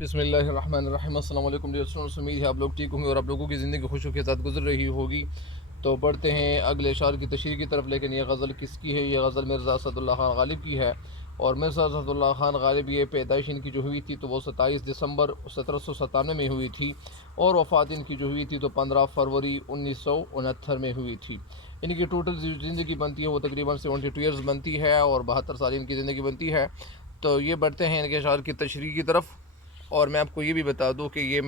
بسم اللہ الرحمن الرحیم۔ السلام علیکم ڈیئر اسٹوڈنٹس، امید ہے آپ لوگ ٹھیک ہوں گے اور آپ لوگوں کی زندگی خوشیوں کے ساتھ گزر رہی ہوگی۔ تو بڑھتے ہیں اگلے اشعار کی تشریح کی طرف، لیکن یہ غزل کس کی ہے؟ یہ غزل مرزا اسد اللہ خان غالب کی ہے، اور مرزا اسد اللہ خان غالب یہ پیدائش ان کی جو ہوئی تھی تو وہ 27 دسمبر 1797 میں ہوئی تھی، اور وفات ان کی جو ہوئی تھی تو 15 فروری 1969 میں ہوئی تھی۔ ان کی ٹوٹل زندگی بنتی ہے وہ تقریباً 72 ایئرز بنتی ہے، اور 72 سال ان کی زندگی بنتی ہے۔ تو یہ بڑھتے ہیں ان کے اشعار کی تشریح کی طرف، اور میں آپ کو یہ بھی بتا دوں کہ یہ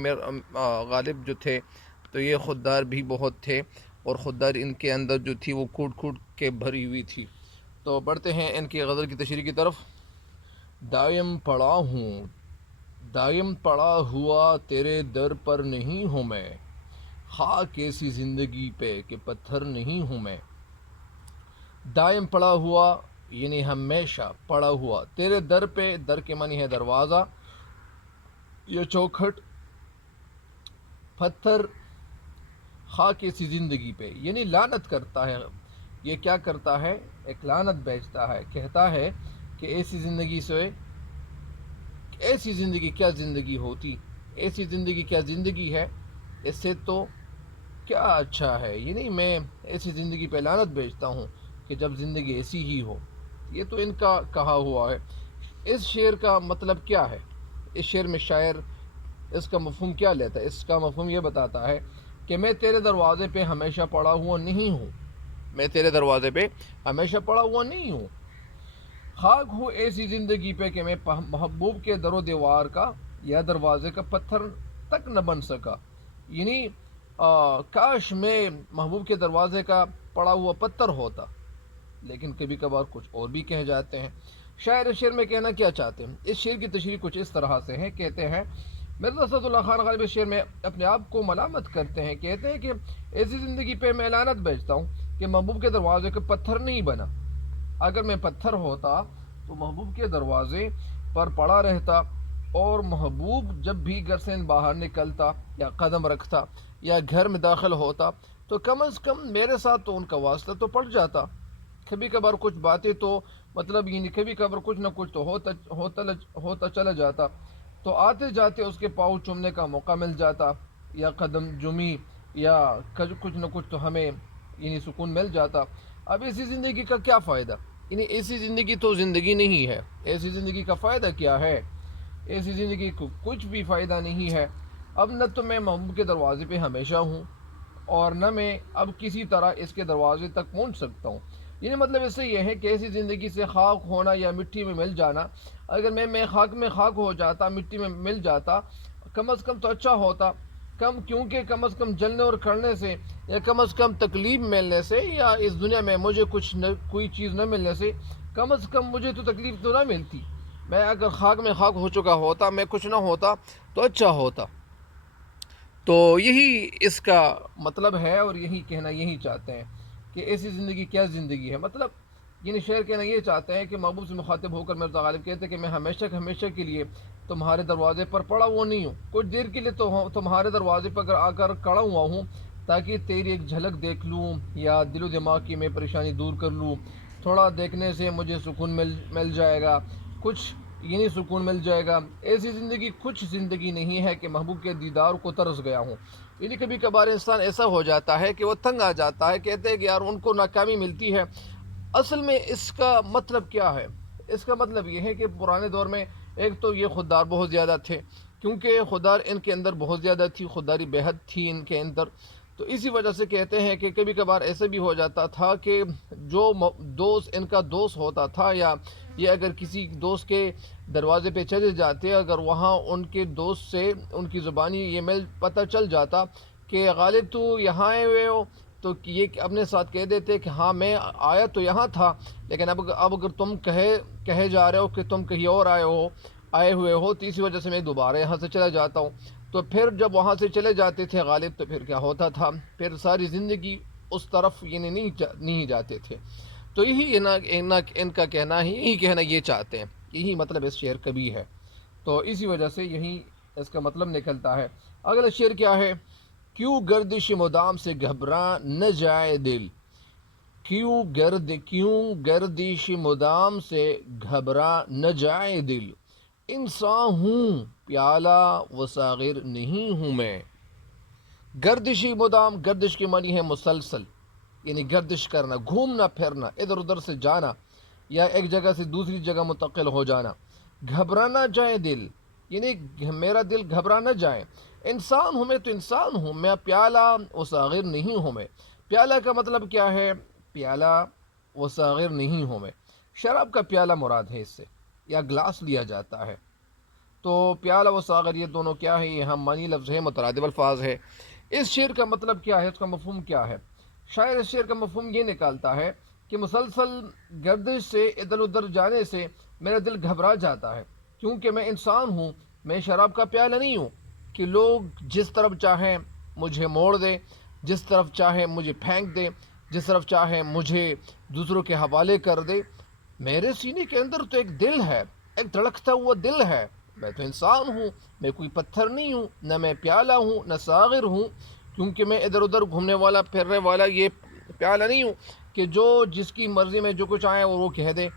غالب جو تھے تو یہ خوددار بھی بہت تھے، اور خوددار ان کے اندر جو تھی وہ کھوٹ کھوٹ کے بھری ہوئی تھی۔ تو بڑھتے ہیں ان کی غزل کی تشریح کی طرف۔ دائم پڑا ہوا تیرے در پر نہیں ہوں میں، خاک ایسی زندگی پہ کہ پتھر نہیں ہوں میں۔ دائم پڑا ہوا یعنی ہمیشہ پڑا ہوا، تیرے در پہ، در کے معنی ہے دروازہ یا چوکھٹ، پتھر خاک ایسی زندگی پہ یعنی لعنت کرتا ہے۔ یہ کیا کرتا ہے؟ ایک لعنت بیچتا ہے، کہتا ہے کہ ایسی زندگی سے، ایسی زندگی کیا زندگی ہوتی، ایسی زندگی کیا زندگی ہے، اس سے تو کیا اچھا ہے، یعنی میں ایسی زندگی پہ لعنت بیچتا ہوں کہ جب زندگی ایسی ہی ہو۔ یہ تو ان کا کہا ہوا ہے۔ اس شعر کا مطلب کیا ہے؟ اس شعر میں شاعر اس کا مفہوم کیا لیتا ہے؟ اس کا مفہوم یہ بتاتا ہے کہ میں تیرے دروازے پہ ہمیشہ پڑا ہوا نہیں ہوں، میں تیرے دروازے پہ ہمیشہ پڑا ہوا نہیں ہوں، خاک ہوں ایسی زندگی پہ کہ میں محبوب کے در و دیوار کا یا دروازے کا پتھر تک نہ بن سکا، یعنی کاش میں محبوب کے دروازے کا پڑا ہوا پتھر ہوتا۔ لیکن کبھی کبھار کچھ اور بھی کہہ جاتے ہیں۔ شاعر اس شعر میں کہنا کیا چاہتے ہیں؟ اس شعر کی تشریح کچھ اس طرح سے ہے، کہتے ہیں مرزا اسد اللہ خان غالب اس شعر میں اپنے آپ کو ملامت کرتے ہیں، کہتے ہیں کہ ایسی زندگی پہ میں لعنت بیچتا ہوں کہ محبوب کے دروازے کا پتھر نہیں بنا۔ اگر میں پتھر ہوتا تو محبوب کے دروازے پر پڑا رہتا، اور محبوب جب بھی گھر سے باہر نکلتا یا قدم رکھتا یا گھر میں داخل ہوتا تو کم از کم میرے ساتھ تو ان کا واسطہ تو پڑ جاتا۔ کبھی کبھار کچھ باتیں تو مطلب یعنی کبھی کبھار کچھ نہ کچھ تو ہوتا چلا جاتا، تو آتے جاتے اس کے پاؤں چومنے کا موقع مل جاتا، یا قدم جمی، یا کچھ نہ کچھ تو ہمیں یعنی سکون مل جاتا۔ اب ایسی زندگی کا کیا فائدہ؟ یعنی ایسی زندگی تو زندگی نہیں ہے، ایسی زندگی کا فائدہ کیا ہے؟ ایسی زندگی کو کچھ بھی فائدہ نہیں ہے۔ اب نہ تو میں محبوب کے دروازے پہ ہمیشہ ہوں، اور نہ میں اب کسی طرح اس کے دروازے تک پہنچ سکتا ہوں۔ یعنی مطلب اس سے یہ ہے کہ ایسی زندگی سے خاک ہونا یا مٹی میں مل جانا، اگر میں خاک میں خاک ہو جاتا، مٹی میں مل جاتا، کم از کم تو اچھا ہوتا، کیونکہ کم از کم جلنے اور کھڑنے سے، یا کم از کم تکلیف ملنے سے، یا اس دنیا میں مجھے کوئی چیز نہ ملنے سے، کم از کم مجھے تو تکلیف تو نہ ملتی۔ میں اگر خاک میں خاک ہو چکا ہوتا، میں کچھ نہ ہوتا تو اچھا ہوتا۔ تو یہی اس کا مطلب ہے، اور یہی کہنا یہی چاہتے ہیں کہ ایسی زندگی کیا زندگی ہے۔ مطلب یعنی شعر کہنا یہ چاہتے ہیں کہ محبوب سے مخاطب ہو کر مرزا غالب کہتے ہیں کہ میں ہمیشہ کے لیے تمہارے دروازے پر پڑا ہوا نہیں ہوں، کچھ دیر کے لیے تو تمہارے دروازے پر آ کر کھڑا ہوا ہوں، تاکہ تیری ایک جھلک دیکھ لوں، یا دل و دماغ کی میں پریشانی دور کر لوں۔ تھوڑا دیکھنے سے مجھے سکون مل جائے گا، کچھ یعنی سکون مل جائے گا۔ ایسی زندگی کچھ زندگی نہیں ہے کہ محبوب کے دیدار کو ترس گیا ہوں۔ یعنی کبھی کبھار انسان ایسا ہو جاتا ہے کہ وہ تنگ آ جاتا ہے، کہتے ہیں کہ یار ان کو ناکامی ملتی ہے۔ اصل میں اس کا مطلب کیا ہے؟ اس کا مطلب یہ ہے کہ پرانے دور میں ایک تو یہ خوددار بہت زیادہ تھے، کیونکہ خوددار ان کے اندر بہت زیادہ تھی، خودداری بےحد تھی ان کے اندر۔ تو اسی وجہ سے کہتے ہیں کہ کبھی کبھار ایسا بھی ہو جاتا تھا کہ جو دوست ان کا دوست ہوتا تھا، یا یہ اگر کسی دوست کے دروازے پہ چلے جاتے، اگر وہاں ان کے دوست سے ان کی زبانی یہ پتہ چل جاتا کہ غالب تو یہاں آئے ہوئے ہو، تو یہ اپنے ساتھ کہہ دیتے کہ ہاں میں آیا تو یہاں تھا، لیکن اب اگر تم کہے جا رہے ہو کہ تم کہیں اور آئے ہوئے ہو، تو اسی وجہ سے میں دوبارہ یہاں سے چلا جاتا ہوں۔ تو پھر جب وہاں سے چلے جاتے تھے غالب، تو پھر کیا ہوتا تھا؟ پھر ساری زندگی اس طرف یعنی نہیں جاتے تھے۔ تو یہی ان کا کہنا ہے، یہی کہنا یہ چاہتے ہیں، یہی مطلب اس شعر کا بھی ہے۔ تو اسی وجہ سے یہی اس کا مطلب نکلتا ہے۔ اگلا شعر کیا ہے؟ کیوں گردش مدام سے گھبرا نہ جائے دل، کیوں گردش مدام سے گھبرا نہ جائے دل، انسان ہوں پیالہ و ساغر نہیں ہوں میں. گردشی مدام، گردش کی معنی ہے مسلسل، یعنی گردش کرنا، گھومنا پھرنا، ادھر ادھر سے جانا یا ایک جگہ سے دوسری جگہ منتقل ہو جانا. گھبرا نہ جائے دل، یعنی میرا دل گھبرا نہ جائے. انسان ہوں میں تو انسان ہوں میں، پیالہ و ساغر نہیں ہوں میں. پیالہ کا مطلب کیا ہے؟ پیالہ و ساغر نہیں ہوں میں. شراب کا پیالہ مراد ہے اس سے، یا گلاس لیا جاتا ہے. تو پیالہ و ساغر یہ دونوں کیا ہے؟ یہ ہم معنی لفظ ہے، مترادف الفاظ ہے. اس شعر کا مطلب کیا ہے؟ اس کا مفہوم کیا ہے؟ شاعر اس شعر کا مفہوم یہ نکالتا ہے کہ مسلسل گردش سے، ادھر ادھر جانے سے میرا دل گھبرا جاتا ہے، کیونکہ میں انسان ہوں، میں شراب کا پیالہ نہیں ہوں کہ لوگ جس طرف چاہیں مجھے موڑ دے، جس طرف چاہے مجھے پھینک دے، جس طرف چاہے مجھے دوسروں کے حوالے کر دے. میرے سینے کے اندر تو ایک دل ہے، ایک دھڑکتا ہوا دل ہے. میں تو انسان ہوں، میں کوئی پتھر نہیں ہوں، نہ میں پیالہ ہوں نہ ساغر ہوں، کیونکہ میں ادھر ادھر گھومنے والا پھرنے والا یہ پیالہ نہیں ہوں کہ جو جس کی مرضی میں جو کچھ آئے وہ کہہ دے.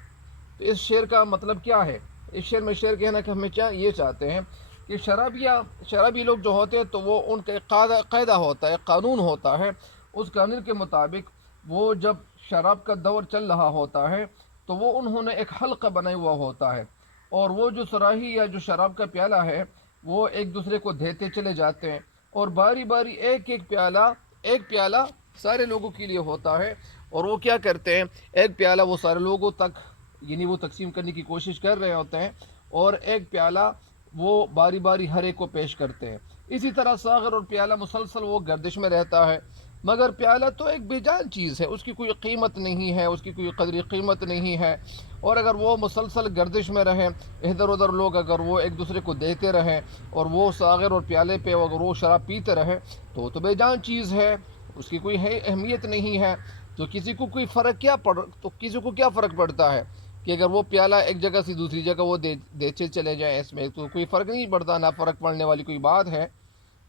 تو اس شعر کا مطلب کیا ہے؟ اس شعر میں شعر کہنا کہ ہمیں یہ چاہتے ہیں کہ شرابی لوگ جو ہوتے ہیں تو وہ ان کا ایک قاعدہ ہوتا ہے، ایک قانون ہوتا ہے. اس قانون کے مطابق وہ جب شراب کا دور چل رہا ہوتا ہے تو وہ انہوں نے ایک حلقہ بنایا ہوا ہوتا ہے، اور وہ جو صراحی یا جو شراب کا پیالہ ہے وہ ایک دوسرے کو دیتے چلے جاتے ہیں، اور باری باری ایک پیالہ سارے لوگوں کے لیے ہوتا ہے. اور وہ کیا کرتے ہیں؟ ایک پیالہ وہ سارے لوگوں تک، یعنی وہ تقسیم کرنے کی کوشش کر رہے ہوتے ہیں، اور ایک پیالہ وہ باری باری ہر ایک کو پیش کرتے ہیں. اسی طرح ساغر اور پیالہ مسلسل وہ گردش میں رہتا ہے. مگر پیالہ تو ایک بے جان چیز ہے، اس کی کوئی قیمت نہیں ہے، اس کی کوئی قدر قیمت نہیں ہے. اور اگر وہ مسلسل گردش میں رہیں، ادھر ادھر لوگ اگر وہ ایک دوسرے کو دیتے رہیں اور وہ ساغر اور پیالے پہ اگر وہ شراب پیتے رہے تو وہ تو بے جان چیز ہے، اس کی کوئی اہمیت نہیں ہے. تو کسی کو کیا فرق پڑتا ہے کہ اگر وہ پیالہ ایک جگہ سے دوسری جگہ وہ دیچے چلے جائیں، اس میں تو کوئی فرق نہیں پڑتا، نہ فرق پڑنے والی کوئی بات ہے.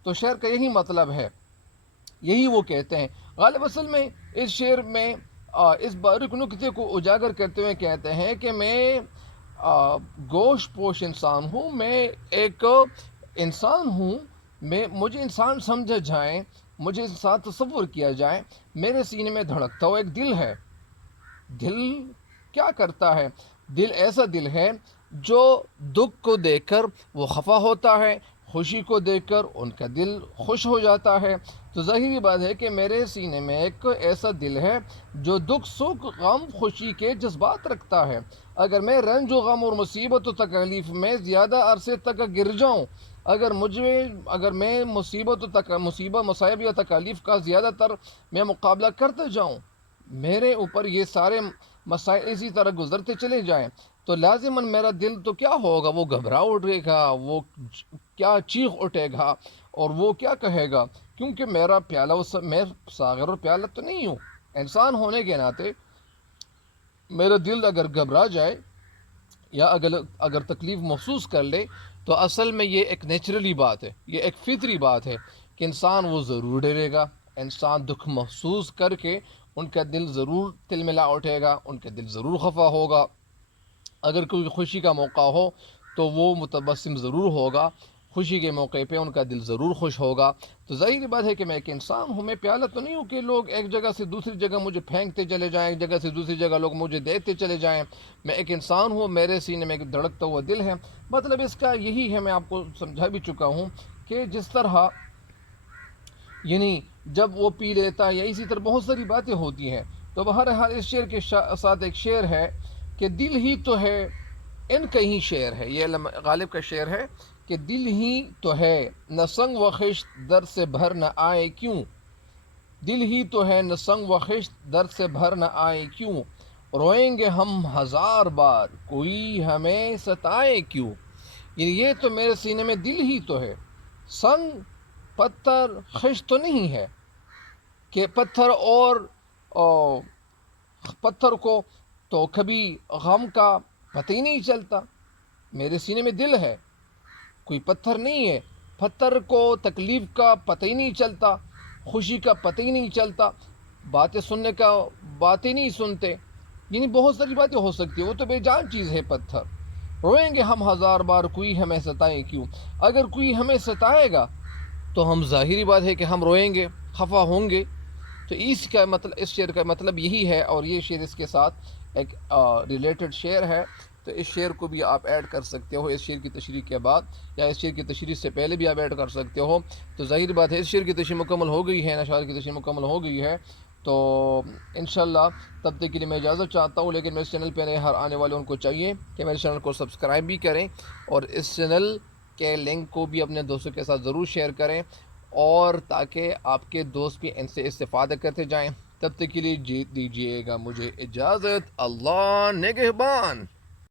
تو شعر کا یہی مطلب ہے، یہی وہ کہتے ہیں. غالب اصل میں اس شعر میں اس باریک نکتے کو اجاگر کرتے ہوئے کہتے ہیں کہ میں گوشت پوش انسان ہوں، میں ایک انسان ہوں، مجھے انسان سمجھا جائیں، مجھے انسان تصور کیا جائے. میرے سینے میں دھڑکتا ہوا ایک دل ہے. دل کیا کرتا ہے؟ دل ایسا دل ہے جو دکھ کو دیکھ کر وہ خفا ہوتا ہے، خوشی کو دیکھ کر ان کا دل خوش ہو جاتا ہے. تو ظاہری بات ہے کہ میرے سینے میں ایک ایسا دل ہے جو دکھ سکھ غم خوشی کے جذبات رکھتا ہے. اگر میں رنج و غم اور مصیبت و تکلیف میں زیادہ عرصے تک گر جاؤں، اگر میں مصیبت مصائب یا تکالیف کا زیادہ تر میں مقابلہ کرتے جاؤں، میرے اوپر یہ سارے مسائل اسی طرح گزرتے چلے جائیں، تو لازماً میرا دل تو کیا ہوگا؟ وہ گھبرا اٹھے گا، وہ کیا چیخ اٹھے گا، اور وہ کیا کہے گا؟ کیونکہ میرا پیالہ میں ساغر اور پیالہ تو نہیں ہوں. انسان ہونے کے ناطے میرا دل اگر گھبرا جائے یا اگر تکلیف محسوس کر لے تو اصل میں یہ ایک نیچرلی بات ہے، یہ ایک فطری بات ہے کہ انسان وہ ضرور ڈرے گا. انسان دکھ محسوس کر کے ان کا دل ضرور تلملا اٹھے گا، ان کا دل ضرور خفا ہوگا. اگر کوئی خوشی کا موقع ہو تو وہ متبسم ضرور ہوگا، خوشی کے موقع پہ ان کا دل ضرور خوش ہوگا. تو ظاہری بات ہے کہ میں ایک انسان ہوں، میں پیالہ تو نہیں ہوں کہ لوگ ایک جگہ سے دوسری جگہ مجھے پھینکتے چلے جائیں، ایک جگہ سے دوسری جگہ لوگ مجھے دیتے چلے جائیں. میں ایک انسان ہوں، میرے سینے میں ایک دھڑکتا ہوا دل ہے. مطلب اس کا یہی ہے، میں آپ کو سمجھا بھی چکا ہوں کہ جس طرح یعنی جب وہ پی لیتا ہے یا اسی طرح بہت ساری باتیں ہوتی ہیں. تو بہرحال اس شعر کے ساتھ ایک شعر ہے کہ دل ہی تو ہے ان کا ہی شعر ہے، یہ غالب کا شعر ہے کہ دل ہی تو ہے نہ سنگ و خشت در سے بھر نہ آئے کیوں. دل ہی تو ہے نہ سنگ و خشت در سے بھر نہ آئے کیوں، روئیں گے ہم ہزار بار کوئی ہمیں ستائے کیوں. یعنی یہ تو میرے سینے میں دل ہی تو ہے، سنگ پتھر خشت تو نہیں ہے کہ پتھر کو تو کبھی غم کا پتہ ہی نہیں چلتا. میرے سینے میں دل ہے، کوئی پتھر نہیں ہے. پتھر کو تکلیف کا پتہ ہی نہیں چلتا، خوشی کا پتہ ہی نہیں چلتا، باتیں سننے کا باتیں نہیں سنتے. یعنی بہت ساری باتیں ہو سکتی ہیں، وہ تو بے جان چیز ہے پتھر. روئیں گے ہم ہزار بار کوئی ہمیں ستائے کیوں. اگر کوئی ہمیں ستائے گا تو ہم ظاہری بات ہے کہ ہم روئیں گے، خفا ہوں گے. تو اس کا مطلب، اس شعر کا مطلب یہی ہے. اور یہ شعر اس کے ساتھ ایک ریلیٹڈ شعر ہے، تو اس شعر کو بھی آپ ایڈ کر سکتے ہو اس شعر کی تشریح کے بعد، یا اس شعر کی تشریح سے پہلے بھی آپ ایڈ کر سکتے ہو. تو ظاہر بات ہے اس شعر کی تشریح مکمل ہو گئی ہے، اشعار کی تشریح مکمل ہو گئی ہے. تو انشاءاللہ تب تک کے لیے میں اجازت چاہتا ہوں. لیکن میرے چینل پہ نئے ہر آنے والے ان کو چاہیے کہ میرے چینل کو سبسکرائب بھی کریں، اور اس چینل کے لنک کو بھی اپنے دوستوں کے ساتھ ضرور شیئر کریں، اور تاکہ آپ کے دوست بھی ان سے استفادہ کرتے جائیں. تب تک کے لیے دیجیے گا مجھے اجازت. اللہ نگہبان.